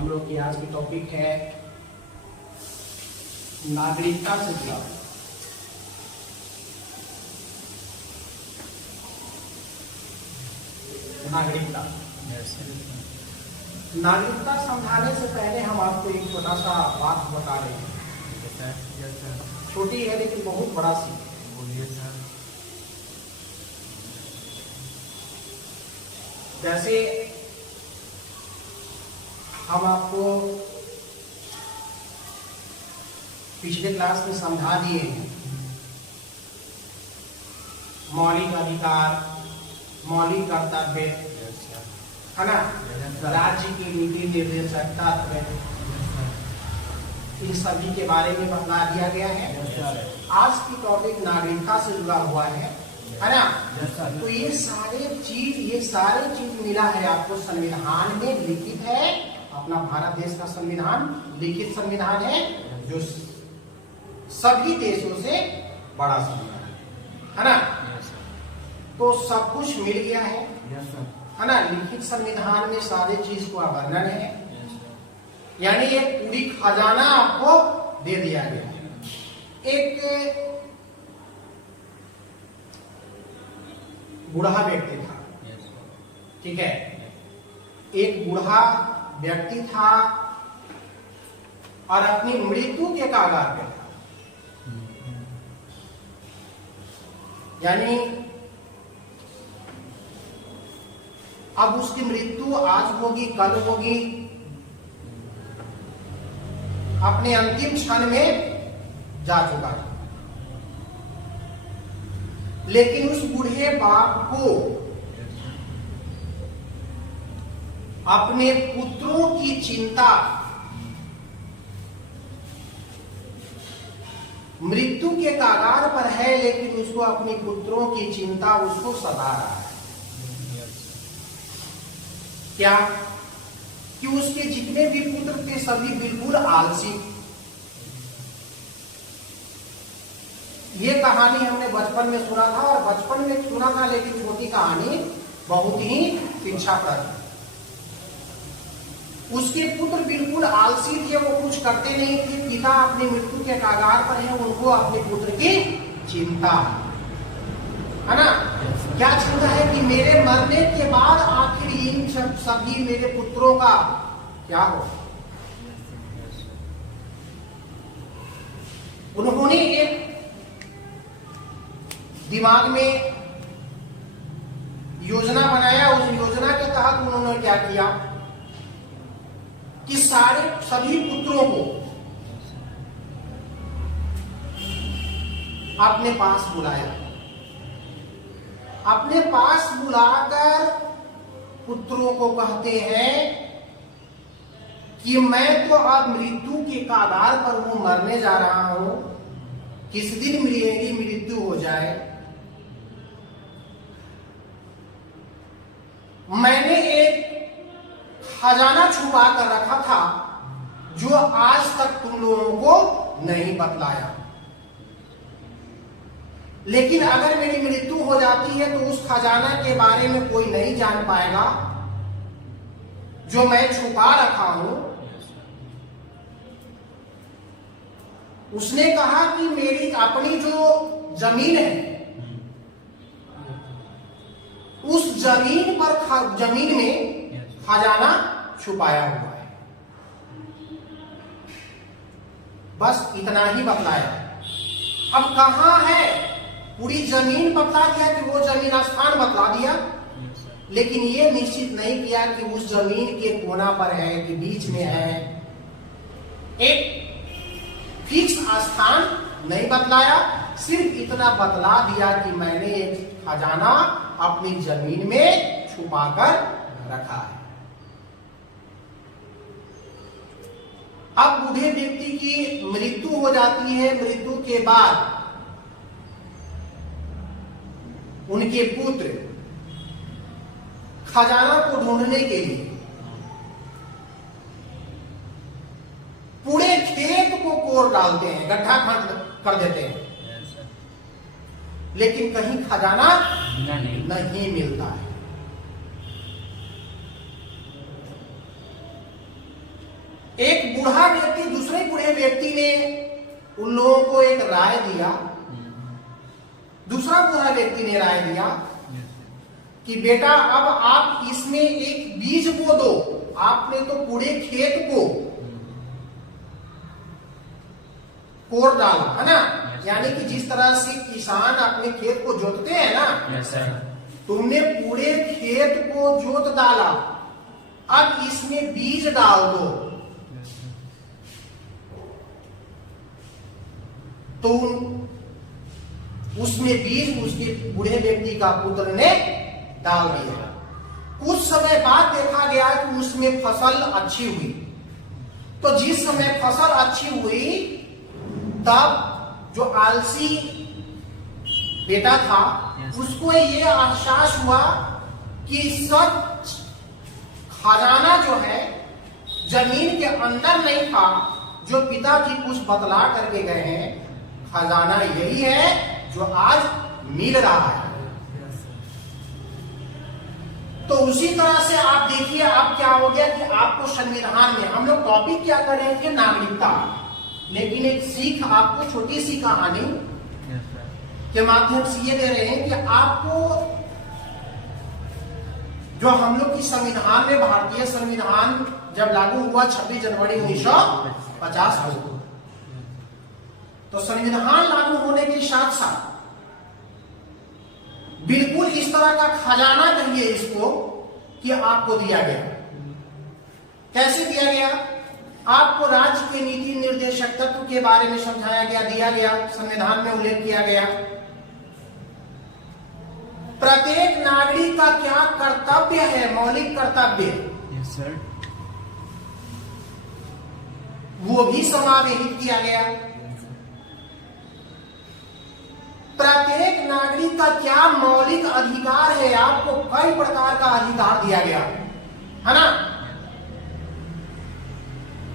हम लोग की आज की टॉपिक है नागरिकता से जुड़ा। नागरिकता नागरिकता समझाने से पहले हम आपको एक छोटा सा बात बता रहे हैं। छोटी है लेकिन बहुत बड़ा सी। बोलिए सर। जैसे हम आपको पिछले क्लास में समझा दिए हैं, मौलिक अधिकार, मौलिक कर्तव्य है ना, राज्य की नीति निर्देशक तत्व, इन सभी के बारे में बता दिया गया है। आज की टॉपिक नागरिकता से जुड़ा हुआ है ना। तो ये सारे चीज मिला है आपको संविधान में, लिखित है। अपना भारत देश का संविधान लिखित संविधान है, जो सभी देशों से बड़ा संविधान है ना। तो सब कुछ मिल गया है ना। लिखित संविधान में सारे चीज का वर्णन है, यानी एक पूरी खजाना आपको दे दिया गया है। एक बूढ़ा व्यक्ति था, ठीक है, एक बूढ़ा व्यक्ति था और अपनी मृत्यु के कगार पे था। यानी अब उसकी मृत्यु आज होगी, कल होगी, अपने अंतिम क्षण में जा चुका है। लेकिन उस बूढ़े बाप को अपने पुत्रों की चिंता, मृत्यु के कगार पर है, लेकिन उसको अपने पुत्रों की चिंता उसको सता रहा है। क्या कि उसके जितने भी पुत्र थे सभी बिल्कुल आलसी। ये कहानी हमने बचपन में सुना था, और बचपन में सुना था, लेकिन छोटी कहानी बहुत ही शिक्षाप्रद। उसके पुत्र बिल्कुल आलसी थे, वो कुछ करते नहीं थे। पिता अपनी मृत्यु के कगार पर है, उनको अपने पुत्र की चिंता है ना। क्या चिंता है कि मेरे मरने के बाद आखिर इन सभी मेरे पुत्रों का क्या हो। उन्होंने एक दिमाग में योजना बनाया। उस योजना के तहत उन्होंने क्या किया कि सभी पुत्रों को अपने पास बुलाया। अपने पास बुलाकर पुत्रों को कहते हैं कि मैं तो अब मृत्यु के कगार पर हूं, मरने जा रहा हूं, किस दिन मेरी मृत्यु हो जाए। मैंने एक खजाना छुपा कर रखा था, जो आज तक तुम लोगों को नहीं बतलाया। लेकिन अगर मेरी मृत्यु हो जाती है तो उस खजाना के बारे में कोई नहीं जान पाएगा, जो मैं छुपा रखा हूं। उसने कहा कि मेरी अपनी जो जमीन है, उस जमीन में खजाना छुपाया हुआ है। बस इतना ही बतलाया। अब कहां है, पूरी जमीन बतला दिया कि वो जमीन स्थान बतला दिया, लेकिन ये निश्चित नहीं किया कि उस जमीन के कोना पर है कि बीच में है। एक फिक्स स्थान नहीं बतलाया, सिर्फ इतना बतला दिया कि मैंने एक खजाना अपनी जमीन में छुपाकर रखा है। अब बूढ़े व्यक्ति की मृत्यु हो जाती है। मृत्यु के बाद उनके पुत्र खजाना को ढूंढने के लिए पूरे खेत को कोर डालते हैं, गड्ढा कर देते हैं, लेकिन कहीं खजाना नहीं मिलता है। एक बूढ़ा व्यक्ति दूसरे बूढ़े व्यक्ति ने उन लोगों को एक राय दिया, दूसरा बूढ़ा व्यक्ति ने राय दिया कि बेटा अब आप इसमें एक बीज बो दो। आपने तो पूरे खेत को कोड़ डाला है ना, यानी कि जिस तरह से किसान अपने खेत को जोतते हैं ना, तुमने पूरे खेत को जोत डाला, अब इसमें बीज डाल दो। तो उसमें बीज उसके बूढ़े व्यक्ति का पुत्र ने डाल दिया। कुछ समय बाद देखा गया कि उसमें फसल अच्छी हुई। तो जिस समय फसल अच्छी हुई तब जो आलसी बेटा था उसको ये एहसास हुआ कि सब खजाना जो है जमीन के अंदर नहीं था, जो पिताजी कुछ बतला करके गए हैं, खजाना यही है जो आज मिल रहा है। तो उसी तरह से आप देखिए अब क्या हो गया कि आपको संविधान में, हम लोग टॉपिक क्या कर रहे थे, नागरिकता, लेकिन एक सीख आपको, छोटी सी कहानी के माध्यम से ये दे रहे हैं कि आपको जो हम लोग की संविधान में, भारतीय संविधान जब लागू हुआ 26 जनवरी 1950 को, तो संविधान लागू होने के साथ साथ बिल्कुल इस तरह का खजाना कहिए इसको कि आपको दिया गया। कैसे दिया गया? आपको राज्य के नीति निर्देशक तत्व के बारे में समझाया गया, दिया गया, संविधान में उल्लेख किया गया। प्रत्येक नागरिक का क्या कर्तव्य है, मौलिक कर्तव्य, वो भी समावेशित किया गया। प्रत्येक नागरिक का क्या मौलिक अधिकार है, आपको कई प्रकार का अधिकार दिया गया है ना।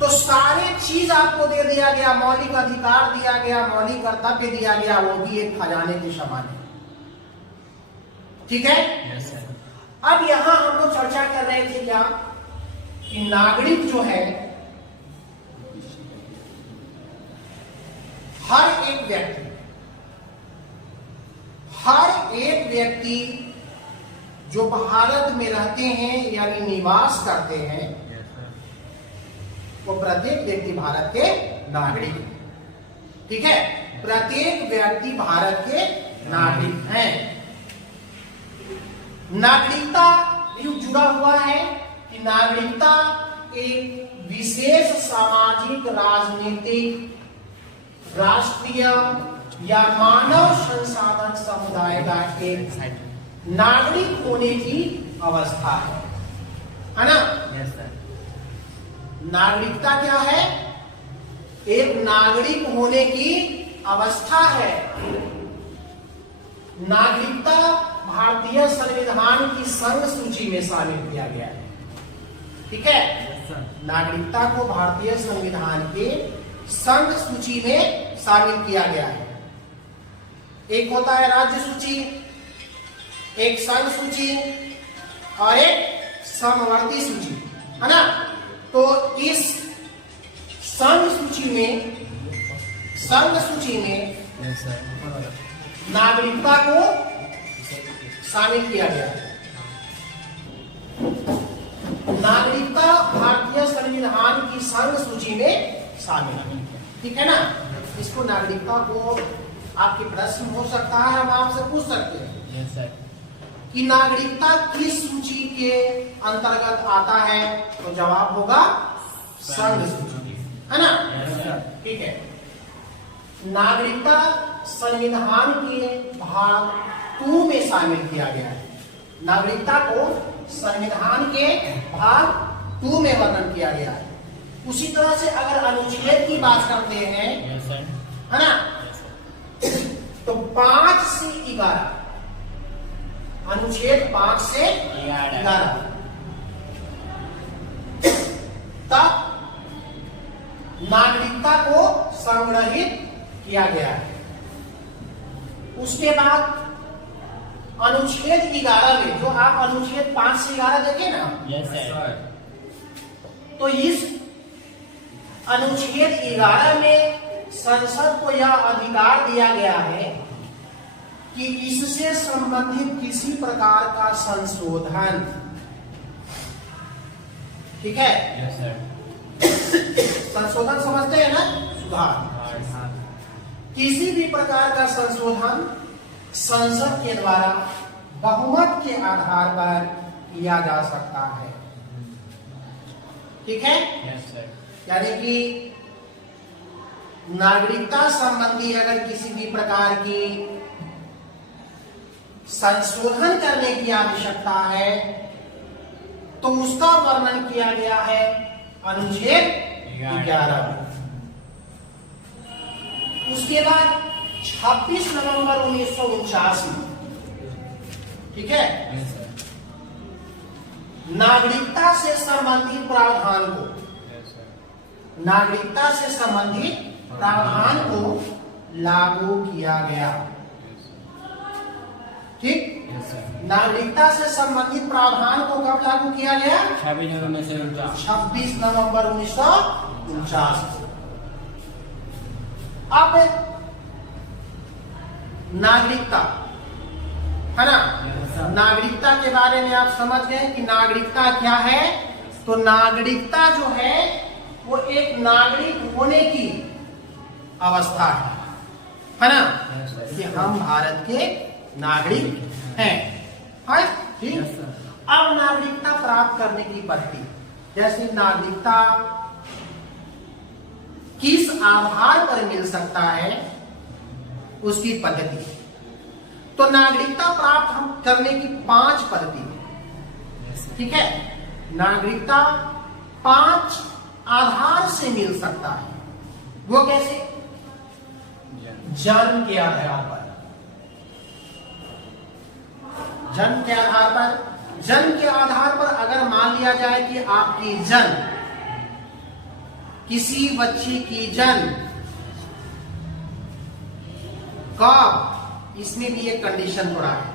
तो सारे चीज आपको दे दिया गया, मौलिक अधिकार दिया गया, मौलिक कर्तव्य दिया गया, वो भी एक खजाने के समान है। ठीक है। अब यहां हम लोग चर्चा कर रहे थे क्या कि नागरिक जो है, हर एक व्यक्ति जो भारत में रहते हैं यानी निवास करते हैं, वो प्रत्येक व्यक्ति भारत के नागरिक है। ठीक है, प्रत्येक व्यक्ति भारत के नागरिक हैं। नागरिकता भी जुड़ा हुआ है कि नागरिकता एक विशेष सामाजिक, राजनीतिक, राष्ट्रीय या मानव संसाधन समुदाय का एक नागरिक होने की अवस्था है ना। नागरिकता क्या है? एक नागरिक होने की अवस्था है। नागरिकता भारतीय संविधान की संघ सूची में शामिल किया गया है। ठीक है, नागरिकता को भारतीय संविधान के संघ सूची में शामिल किया गया है। एक होता है राज्य सूची, एक संघ सूची और एक समवर्ती सूची, है ना। तो इस संघ सूची में नागरिकता को शामिल किया गया है। नागरिकता भारतीय संविधान की संघ सूची में शामिल है। ठीक है ना। इसको नागरिकता को आपके प्रश्न हो सकता है, हम आपसे पूछ सकते हैं कि नागरिकता किस सूची के अंतर्गत आता है, तो जवाब होगा संघ सूची, है ना। ठीक है, नागरिकता संविधान के भाग 2 में शामिल किया गया है। नागरिकता को संविधान के भाग 2 में वर्णन किया गया है। उसी तरह से अगर अनुच्छेद की बात करते हैं, है ना, तो 5 से 11, अनुच्छेद 5 से 11 तक नागरिकता को संग्रहित किया गया है। उसके बाद अनुच्छेद 11 में, जो आप अनुच्छेद 5 से 11 देखें ना, तो इस अनुच्छेद 11 में संसद को यह अधिकार दिया गया है कि इससे संबंधित किसी प्रकार का संशोधन, ठीक है, यस सर, संशोधन समझते हैं ना, सुधार, किसी भी प्रकार का संशोधन संसद के द्वारा बहुमत के आधार पर किया जा सकता है, ठीक है। यस सर, यानी कि नागरिकता संबंधी अगर किसी भी प्रकार की संशोधन करने की आवश्यकता है तो उसका वर्णन किया गया है अनुच्छेद 11। उसके बाद 26 नवंबर 1949 में, ठीक है, यस सर, नागरिकता से संबंधित प्रावधान को, यस सर, नागरिकता से संबंधित प्रावधान को लागू किया गया, ठीक। यस सर, नागरिकता से संबंधित प्रावधान को कब लागू किया गया? 26 नवंबर से 26 नवंबर 1949। अब नागरिकता, है ना, यस सर, नागरिकता के बारे में आप समझ गए कि नागरिकता क्या है। तो नागरिकता जो है वो एक नागरिक होने की अवस्था है ना, यस सर, कि हम भारत के नागरिक हैं, है, ठीक। यस सर, अब नागरिकता प्राप्त करने की पद्धति, जैसे नागरिकता किस आधार पर मिल सकता है उसकी पद्धति। तो नागरिकता प्राप्त हम करने की 5 पद्धति, यस सर, ठीक है। नागरिकता 5 आधार से मिल सकता है। वो कैसे? जन्म के आधार पर, जन्म के आधार पर, जन्म के आधार पर अगर मान लिया जाए कि आपकी जन्म, किसी बच्चे की जन्म कब, इसमें भी एक कंडीशन थोड़ा है।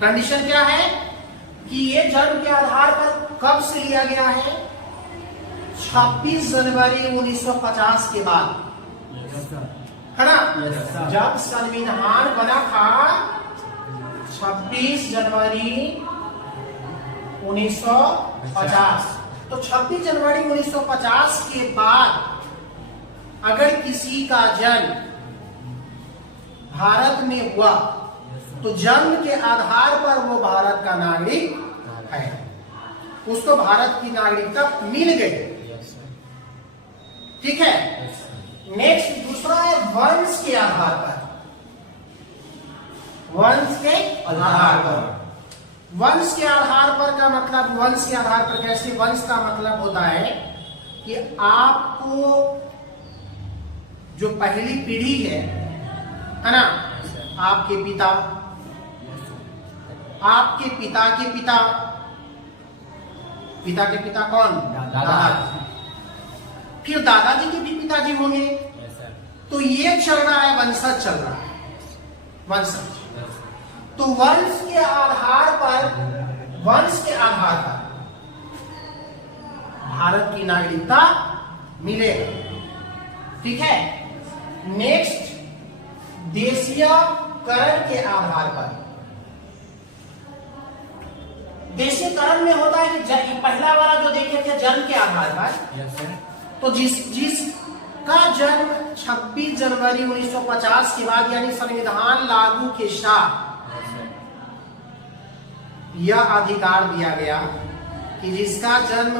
कंडीशन क्या है कि ये जन्म के आधार पर कब से लिया गया है? 26 जनवरी 1950 के बाद, यस सर, है ना। यस सर, जब संविधान बना था 26 जनवरी 1950, तो 26 जनवरी 1950 के बाद अगर किसी का जन्म भारत में हुआ तो जन्म के आधार पर वो भारत का नागरिक है, उसको भारत की नागरिकता मिल गई, यस सर, ठीक है। यस सर, नेक्स्ट दूसरा है वंश के आधार पर, वंश के आधार पर। वंश के आधार पर का मतलब, वंश के आधार पर कैसे? वंश का मतलब होता है कि आपको जो पहली पीढ़ी है ना, आपके पिता, आपके पिता के पिता, पिता के पिता कौन? दादाजी। फिर दादाजी के भी पिताजी होंगे, यस सर, तो ये चल रहा है, वंशज चल रहा है, वंशज। यस सर, तो वंश के आधार पर, वंश के आधार पर भारत की नागरिकता मिलेगा, ठीक है। नेक्स्ट, देशीयकरण के आधार पर। देशीयकरण में होता है कि पहला वाला जो देखे थे जन्म के आधार पर, यस सर, तो जिसका जन्म 26 जनवरी 1950 के बाद यानी संविधान लागू के साथ यह अधिकार दिया गया कि जिसका जन्म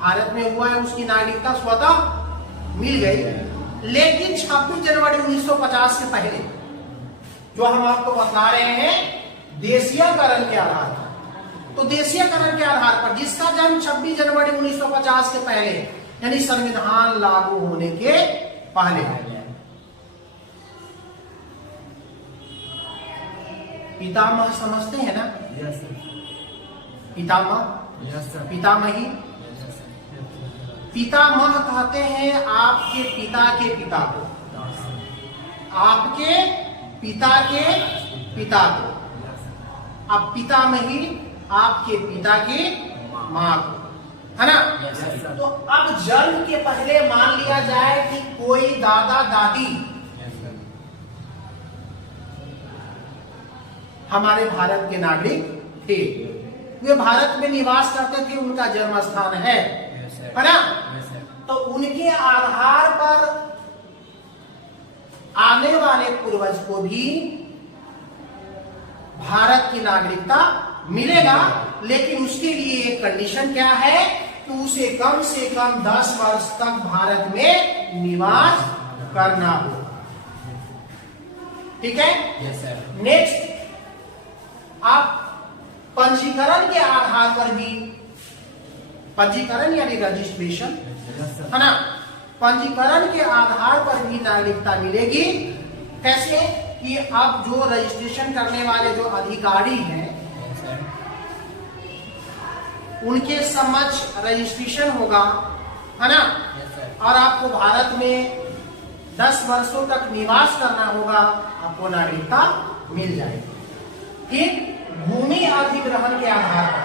भारत में हुआ है उसकी नागरिकता स्वतः मिल गई। लेकिन 26 जनवरी 1950 से पहले जो हम आपको बता रहे हैं देशीयकरण के आधार पर, तो देशीयकरण के आधार पर जिसका जन्म 26 जनवरी 1950 के पहले यानी संविधान लागू होने के पहले, पितामह समझते हैं ना? यस सर, पितामह, यस सर, पितामही, पितामह कहते हैं आपके पिता के पिता को, आपके पिता के पिता को। अब पितामही आपके पिता की माँ को, है ना। Yes, sir. तो अब जन्म के पहले मान लिया जाए कि कोई दादा दादी Yes, sir. हमारे भारत के नागरिक थे, वे भारत में निवास करते थे, उनका जन्म स्थान है Yes, sir. है ना। Yes, sir. तो उनके आधार पर आने वाले पूर्वज को भी भारत की नागरिकता मिलेगा, लेकिन उसके लिए एक कंडीशन क्या है कि उसे कम से कम 10 वर्ष तक भारत में निवास करना होगा। ठीक है। Yes, sir. नेक्स्ट, आप पंजीकरण के आधार पर भी, पंजीकरण यानी रजिस्ट्रेशन Yes, sir. है ना, पंजीकरण के आधार पर भी नागरिकता मिलेगी। कैसे कि अब जो रजिस्ट्रेशन करने वाले जो अधिकारी हैं Yes, sir. उनके समक्ष रजिस्ट्रेशन होगा, है ना, Yes, sir. और आपको भारत में 10 वर्षों तक निवास करना होगा, आपको नागरिकता मिल जाएगी। ठीक। भूमि अधिग्रहण के आधार पर,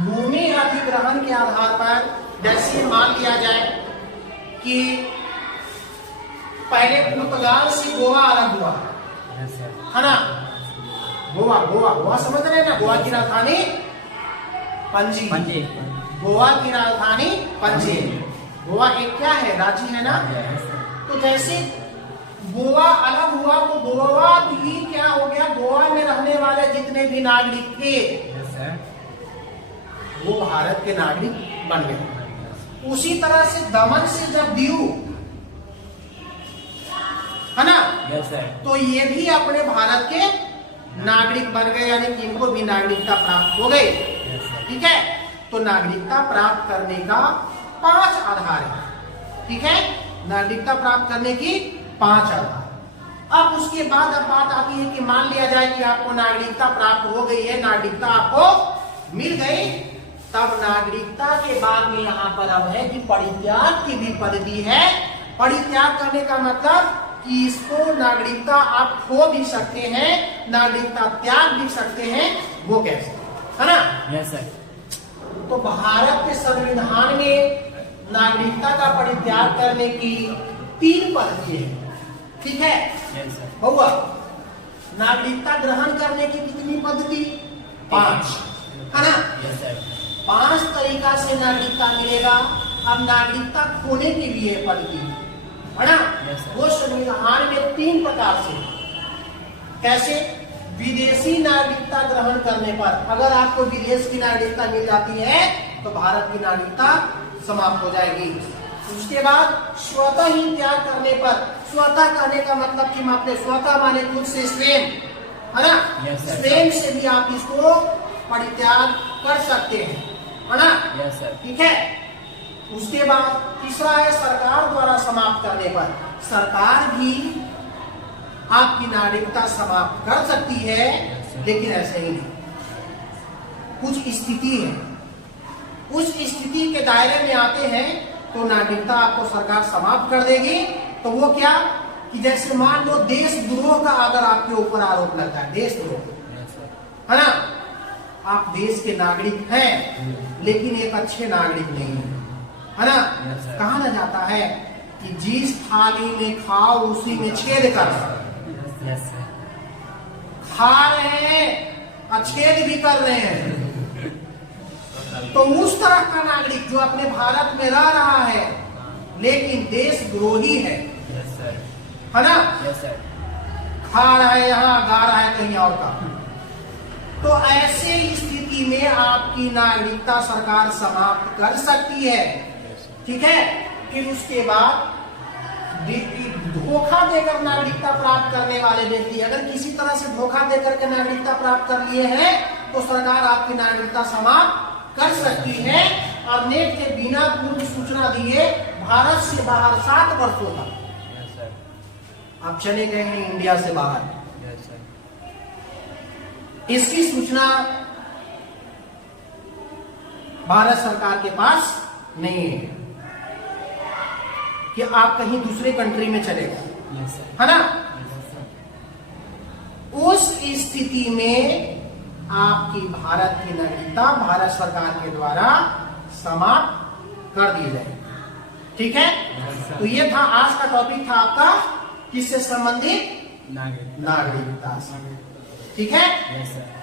भूमि अधिग्रहण के आधार पर जैसे मान लिया जाए कि पहले पुर्तगाल से गोवा अलग हुआ, Yes, sir. है ना, गोवा गोवा गोवा समझ रहे हैं ना, गोवा की राजधानी पणजी, Panji. गोवा की राजधानी पणजी। गोवा एक क्या है, राज्य है ना। Yes, sir. तो जैसे गोवा अलग हुआ तो गोवा भी क्या हो गया, गोवा में रहने वाले जितने भी नागरिक थे Yes, sir. वो भारत के नागरिक बन गए। Yes. उसी तरह से दमन से जब दीव, है ना, Yes, sir. तो ये भी अपने भारत के नागरिक बन गए, यानी कि इनको भी नागरिकता प्राप्त हो गई। Yes, sir. ठीक है। तो नागरिकता प्राप्त करने का 5 आधार है। ठीक है, नागरिकता प्राप्त करने की 5 आधार। अब उसके बाद अब बात आती है कि मान लिया जाए कि आपको नागरिकता प्राप्त हो गई है, नागरिकता आपको मिल गई, तब नागरिकता के बाद में यहाँ पर अब है कि परित्याग की भी पद्धति है। परित्याग करने का मतलब कि इसको नागरिकता आप खो भी सकते हैं, नागरिकता त्याग भी सकते हैं, वो कैसे, है ना। Yes, sir. तो भारत के संविधान में नागरिकता का परित्याग करने की 3 पद्धति है। ठीक है। Yes, sir. हुआ नागरिकता ग्रहण करने की कितनी पद्धति, 5, है ना। Yes, sir. 5 तरीका से नागरिकता मिलेगा। अब नागरिकता खोने की भी है पद्धति, है ना। Yes, sir. वो संविधान में 3 प्रकार से। कैसे, विदेशी नागरिकता ग्रहण करने पर, अगर आपको विदेश की नागरिकता मिल जाती है तो भारत की नागरिकता समाप्त हो जाएगी। उसके बाद स्वतः ही त्याग करने पर, स्वतः करने का मतलब कि अपने स्वतः माने खुद से, स्वयं, है ना। Yes, sir. स्वयं से भी आप इसको परित्याग कर सकते हैं, है ना। Yes, sir. ठीक है। उसके बाद तीसरा है सरकार द्वारा समाप्त करने पर, सरकार भी आपकी नागरिकता समाप्त कर सकती है, लेकिन ऐसे ही नहीं, कुछ स्थिति है, उस स्थिति के दायरे में आते हैं तो नागरिकता आपको सरकार समाप्त कर देगी। तो वो क्या कि जैसे मान लो देशद्रोह का अगर आपके ऊपर आरोप लगता है, देशद्रोह, Yes, sir. है ना, आप देश के नागरिक हैं लेकिन एक अच्छे नागरिक नहीं है, है ना। Yes, sir. कहा ना जाता है कि जिस थाली में खाओ उसी में छेद कर, Yes, sir. खा रहे हैं और छेद भी कर रहे हैं। तो उस तरह का नागरिक जो अपने भारत में रह रहा है लेकिन देशद्रोही है Yes, sir. है ना, Yes, sir. खा रहा है यहाँ, गा रहा है कहीं और का, तो ऐसे स्थिति में आपकी नागरिकता सरकार समाप्त कर सकती है। ठीक है। फिर उसके बाद धोखा देकर नागरिकता प्राप्त करने वाले व्यक्ति, अगर किसी तरह से धोखा देकर के नागरिकता प्राप्त कर लिए हैं तो सरकार आपकी नागरिकता समाप्त कर सकती है। और नेट के बिना पूर्व सूचना दिए भारत से बाहर 7 वर्षों तक Yes, sir. आप चले गए हैं इंडिया से बाहर, Yes, sir. इसकी सूचना भारत सरकार के पास नहीं है कि आप कहीं दूसरे कंट्री में चले गए, Yes, sir. है ना। Yes, sir. उस स्थिति में आपकी भारत की नागरिकता भारत सरकार के द्वारा समाप्त कर दिए जाएंगे। ठीक है, Yes, sir. तो ये था आज का टॉपिक था आपका किससे संबंधित, नागरिक नागरिकता से। ठीक है, यस सर